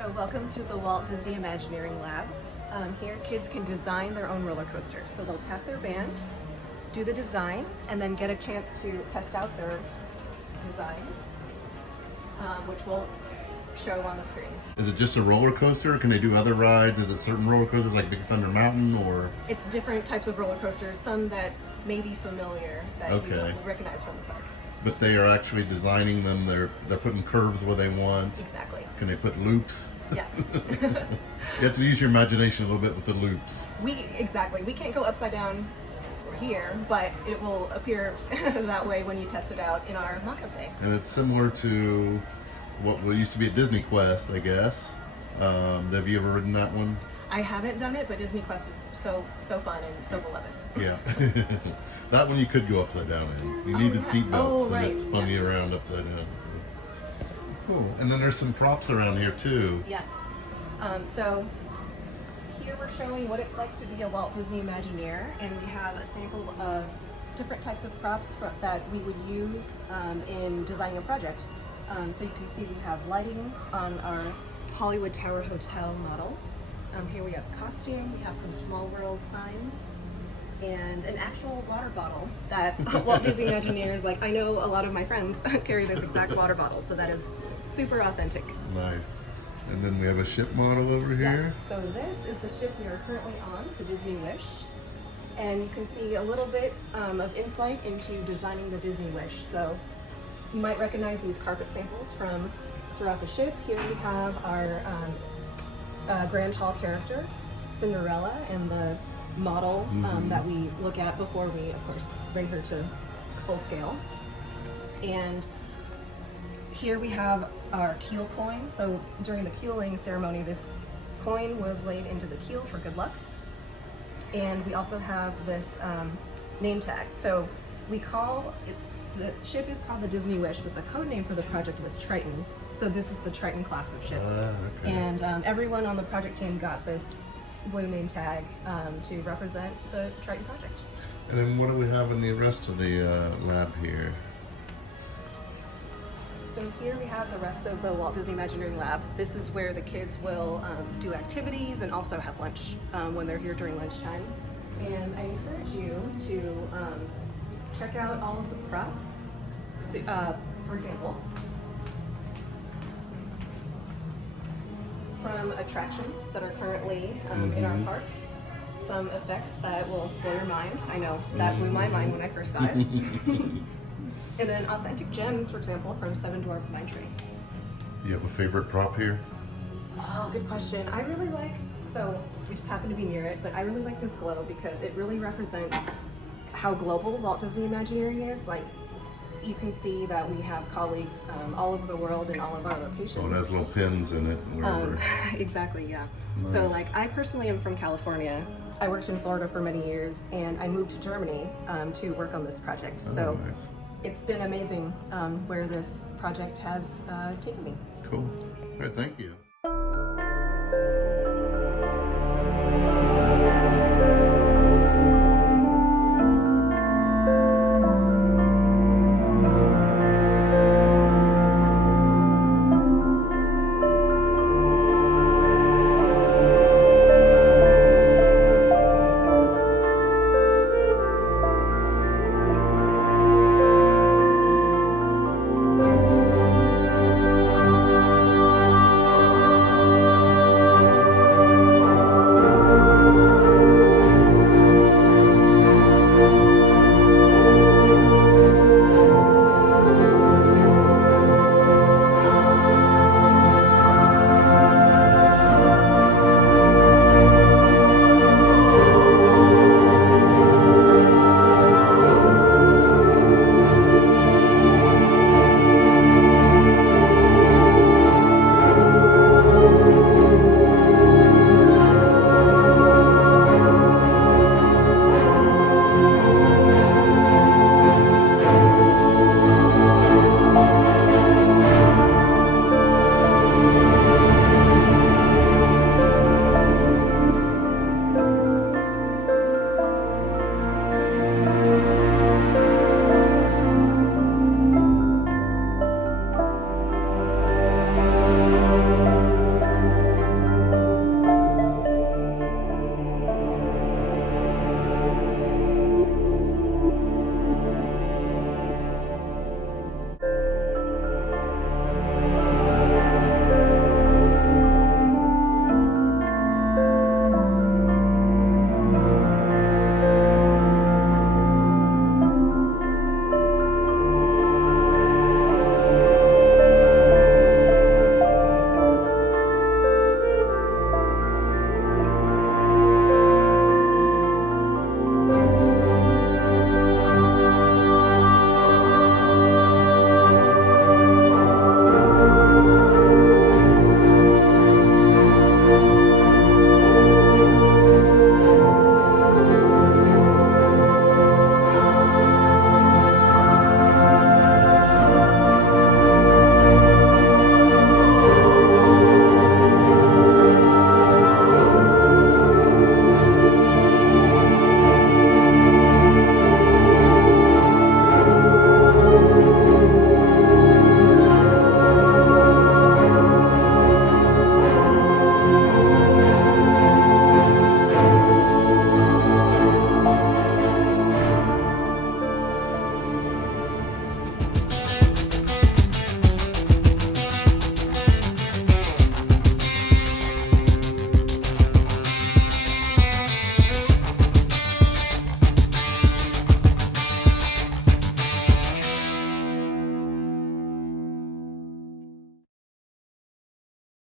So welcome to the Walt Disney Imagineering Lab. Here kids can design their own roller coaster. So they'll tap their band, do the design, and then get a chance to test out their design, which we'll show on the screen. Is it just a roller coaster? Can they do other rides? Is it certain roller coasters like Big Thunder Mountain or? It's different types of roller coasters, some that may be familiar that you will recognize from the parks. But they are actually designing them, they're putting curves where they want. Exactly. Can they put loops? Yes. You have to use your imagination a little bit with the loops. We can't go upside down here, but it will appear that way when you test it out in our mock-up day. And it's similar to what used to be at Disney Quest, I guess. Have you ever ridden that one? I haven't done it, but Disney Quest is so fun and so beloved. Yeah. That one you could go upside down in. You needed seatbelts, and it spun you around upside down. So. Cool. And then there's some props around here too. Yes. So here we're showing what it's like to be a Walt Disney Imagineer, and we have a sample of different types of props that we would use in designing a project. So you can see we have lighting on our Hollywood Tower Hotel model. Here we have costume, we have some Small World signs, and an actual water bottle that Walt Disney Imagineers, like I know a lot of my friends carry this exact water bottle, so that is super authentic. Nice. And then we have a ship model over here. Yes, so this is the ship we are currently on, the Disney Wish. And you can see a little bit of insight into designing the Disney Wish. So you might recognize these carpet samples from throughout the ship. Here we have our Grand Hall character, Cinderella, and the model that we look at before we, of course, bring her to full scale. And here we have our keel coin. So during the keeling ceremony, this coin was laid into the keel for good luck. And we also have this name tag. So we call it, the ship is called the Disney Wish, but the code name for the project was Triton. So this is the Triton class of ships. Okay. And everyone on the project team got this blue name tag to represent the Triton project. And then what do we have in the rest of the lab here? So here we have the rest of the Walt Disney Imagineering Lab. This is where the kids will do activities and also have lunch when they're here during lunchtime. And I encourage you to check out all of the props. For example, from attractions that are currently in our parks. Some effects that will blow your mind. I know that blew my mind when I first saw it. And then authentic gems, for example, from Seven Dwarfs Mine Train. You have a favorite prop here? Oh, good question. I really like, so we just happen to be near it, but I really like this glow because it really represents how global Walt Disney Imagineering is. Like, you can see that we have colleagues all over the world in all of our locations. Oh, it has little pins in it. Exactly, yeah. Nice. So like, I personally am from California. I worked in Florida for many years, and I moved to Germany to work on this project. So nice. It's been amazing where this project has taken me. Cool. All right, thank you.